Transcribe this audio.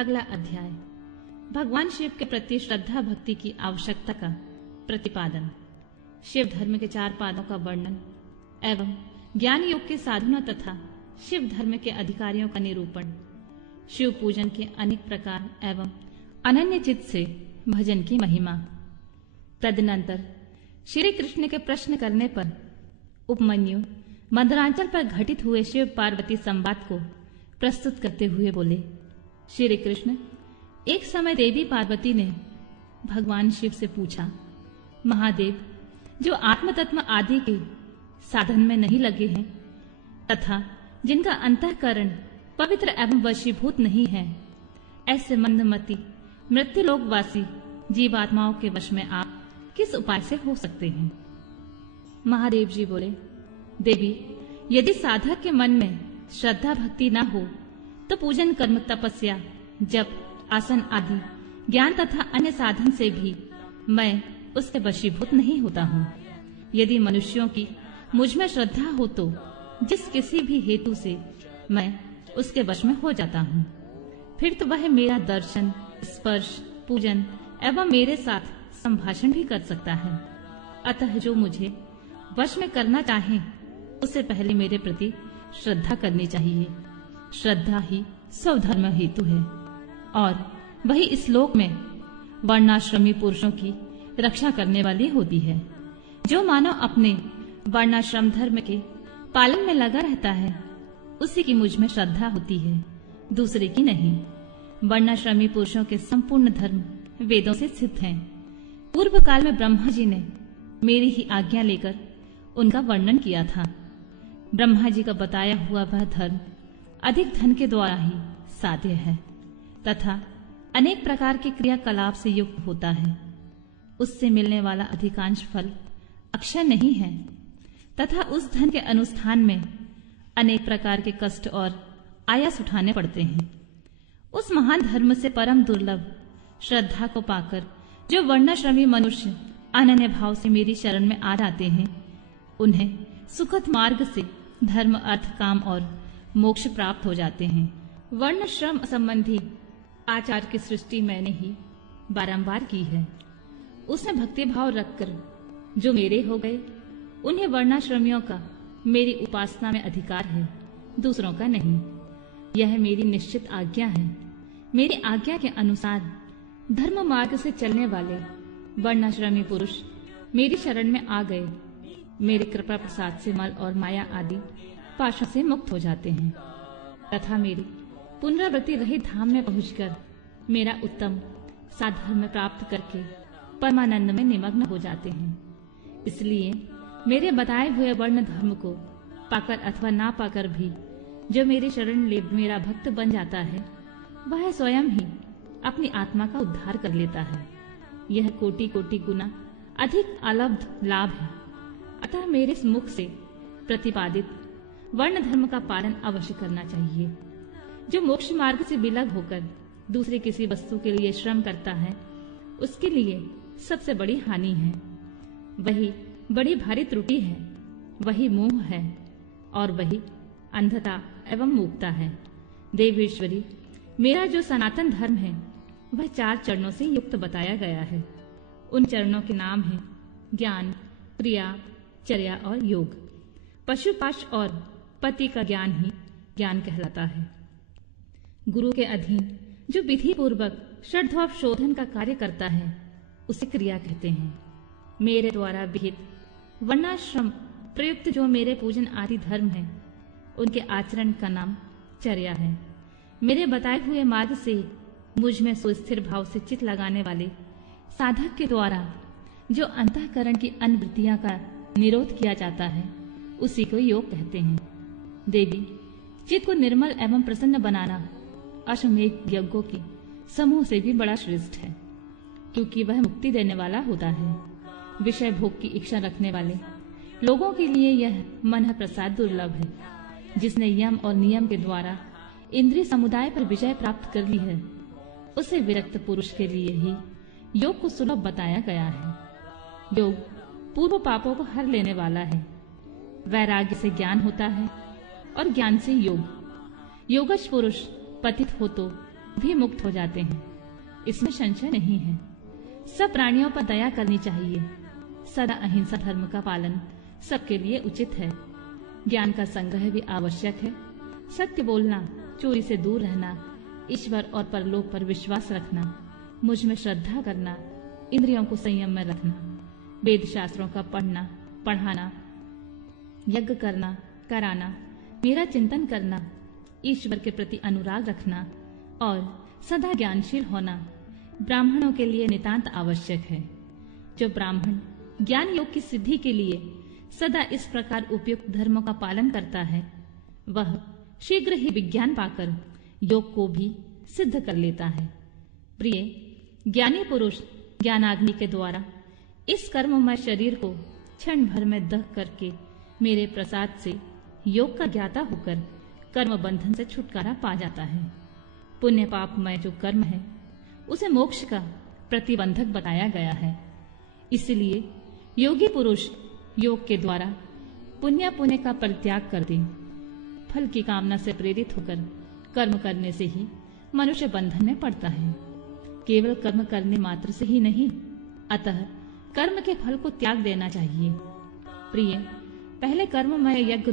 अगला अध्याय भगवान शिव के प्रति श्रद्धा भक्ति की आवश्यकता का प्रतिपादन, शिव धर्म के 4 पादों का वर्णन एवं ज्ञान योग के साधना तथा शिव धर्म के अधिकारियों का निरूपण, शिव पूजन के अनेक प्रकार एवं अनन्य चित्त से भजन की महिमा। तदनंतर श्री कृष्ण के प्रश्न करने पर उपमन्यु मदरांचल पर घटित हुए शिव पार्वती संवाद को प्रस्तुत करते हुए बोले, श्री कृष्ण, एक समय देवी पार्वती ने भगवान शिव से पूछा, महादेव, जो आत्म तत्व आदि के साधन में नहीं लगे हैं तथा जिनका अंतःकरण पवित्र एवं वशीभूत नहीं है, ऐसे मंदमती मृत्युलोकवासी जीवात्माओं के वश में आप किस उपाय से हो सकते हैं? महादेव जी बोले, देवी, यदि साधक के मन में श्रद्धा भक्ति न हो तो पूजन कर्म तपस्या जप आसन आदि ज्ञान तथा अन्य साधन से भी मैं उसके वशीभूत नहीं होता हूँ। यदि मनुष्यों की मुझ में श्रद्धा हो तो जिस किसी भी हेतु से मैं उसके वश में हो जाता हूँ। फिर तो वह मेरा दर्शन, स्पर्श, पूजन एवं मेरे साथ संभाषण भी कर सकता है। अतः जो मुझे वश में करना चाहे उससे पहले मेरे प्रति श्रद्धा करनी चाहिए। श्रद्धा ही स्वधर्म हेतु है और वही इस लोक में वर्णाश्रमी पुरुषों की रक्षा करने वाली होती है। जो मानव अपने वर्णाश्रम धर्म के पालन में लगा रहता है उसी की मुझ में श्रद्धा होती है, दूसरे की नहीं। वर्णाश्रमी पुरुषों के संपूर्ण धर्म वेदों से सिद्ध हैं। पूर्व काल में ब्रह्मा जी ने मेरी ही आज्ञा लेकर उनका वर्णन किया था। ब्रह्मा जी का बताया हुआ वह धर्म अधिक धन के द्वारा ही साध्य है तथा अनेक प्रकार के क्रियाकलाप से युक्त होता है। उससे मिलने वाला अधिकांश फल अक्षय नहीं है तथा उस धन के अनुष्ठान में अनेक प्रकार के कष्ट और आयास उठाने पड़ते हैं। उस महान धर्म से परम दुर्लभ श्रद्धा को पाकर जो वर्णाश्रमी मनुष्य अनन्य भाव से मेरी शरण में आ जाते हैं, उन्हें सुखद मार्ग से धर्म, अर्थ, काम और मोक्ष प्राप्त हो जाते हैं। वर्णाश्रम संबंधी आचार की सृष्टि मैंने ही बारंबार की है। उसमें भक्ति भाव रखकर जो मेरे हो गए, उन्हें वर्णाश्रमियों का मेरी उपासना में अधिकार है, दूसरों का नहीं। यह मेरी निश्चित आज्ञा है। मेरी आज्ञा के अनुसार धर्म मार्ग से चलने वाले वर्णाश्रमी पुरुष मेरी शरण में आ गए, मेरे कृपा प्रसाद से मल और माया आदि पाशों से मुक्त हो जाते हैं तथा मेरी पुनरावृत्ति रहित धाम में पहुंचकर मेरा उत्तम साधर्म प्राप्त करके परमानंद में निमग्न हो जाते हैं। इसलिए मेरे बताए हुए वर्ण धर्म को पाकर अथवा ना पाकर भी जो मेरी शरण ले मेरा भक्त बन जाता है, वह स्वयं ही अपनी आत्मा का उद्धार कर लेता है। यह कोटि कोटि गुना अधिक अलब्ध लाभ है। अतः मेरे मुख से प्रतिपादित वर्ण धर्म का पालन अवश्य करना चाहिए। जो मोक्ष मार्ग से विलग होकर दूसरे किसी वस्तु के लिए श्रम करता है, उसके लिए सबसे बड़ी हानि है। वही बड़ी भारी त्रुटि है, वही मोह है और वही अंधता एवं मूकता है। देवेश्वरी, मेरा जो सनातन धर्म है वह 4 चरणों से युक्त बताया गया है। उन चरणों के नाम हैं ज्ञान, क्रिया, चर्या और योग। पशुपाश और पति का ज्ञान ही ज्ञान कहलाता है। गुरु के अधीन जो विधि पूर्वक षड्भाव शोधन का कार्य करता है उसे क्रिया कहते हैं। मेरे द्वारा विहित वर्णाश्रम प्रयुक्त जो मेरे पूजन आदि धर्म है, उनके आचरण का नाम चर्या है। मेरे बताए हुए मार्ग से मुझ में सुस्थिर भाव से चित्त लगाने वाले साधक के द्वारा जो अंतःकरण की अन्य वृत्तियां का निरोध किया जाता है, उसी को योग कहते हैं। देवी, चित्त को निर्मल एवं प्रसन्न बनाना अश्वमेध यज्ञों के समूह से भी बड़ा श्रेष्ठ है, क्योंकि वह मुक्ति देने वाला होता है। विषय भोग की इच्छा रखने वाले लोगों के लिए यह मन प्रसाद दुर्लभ है। जिसने यम और नियम के द्वारा इंद्रिय समुदाय पर विजय प्राप्त कर ली है, उसे विरक्त पुरुष के लिए ही योग को सुलभ बताया गया है। योग पूर्व पापों को हर लेने वाला है। वैराग्य से ज्ञान होता है और ज्ञान से योग। योगज पुरुष पतित हो तो भी मुक्त हो जाते हैं, इसमें संशय नहीं है। सब प्राणियों पर दया करनी चाहिए। सदा अहिंसा धर्म का पालन सबके लिए उचित है। ज्ञान का संग्रह भी आवश्यक है। सत्य बोलना, चोरी से दूर रहना, ईश्वर और परलोक पर विश्वास रखना, मुझ में श्रद्धा करना, इंद्रियों को संयम में रखना, वेद शास्त्रों का पढ़ना, पढ़ाना, यज्ञ करना, कराना, मेरा चिंतन करना, ईश्वर के प्रति अनुराग रखना और सदा ज्ञानशील होना ब्राह्मणों के लिए नितांत आवश्यक है। जो ब्राह्मण ज्ञान योग की सिद्धि के लिए सदा इस प्रकार उपयुक्त धर्मों का पालन करता है, वह शीघ्र ही विज्ञान पाकर योग को भी सिद्ध कर लेता है। प्रिय, ज्ञानी पुरुष ज्ञानाग्नि के द्वारा इस कर्ममय शरीर को क्षण भर में दह करके मेरे प्रसाद से योग का ज्ञाता होकर कर्म बंधन से छुटकारा पा जाता है। पुण्य पापमय जो कर्म है उसे मोक्ष का प्रतिबंधक बताया गया है। इसलिए योगी पुरुष योग के द्वारा पुण्य का परित्याग कर दे। फल की कामना से प्रेरित होकर कर्म करने से ही मनुष्य बंधन में पड़ता है। केवल कर्म करने मात्र से ही नहीं, अतः कर्म के फल को त्याग देना चाहिए। प्रिय, पहले कर्ममय यज्ञ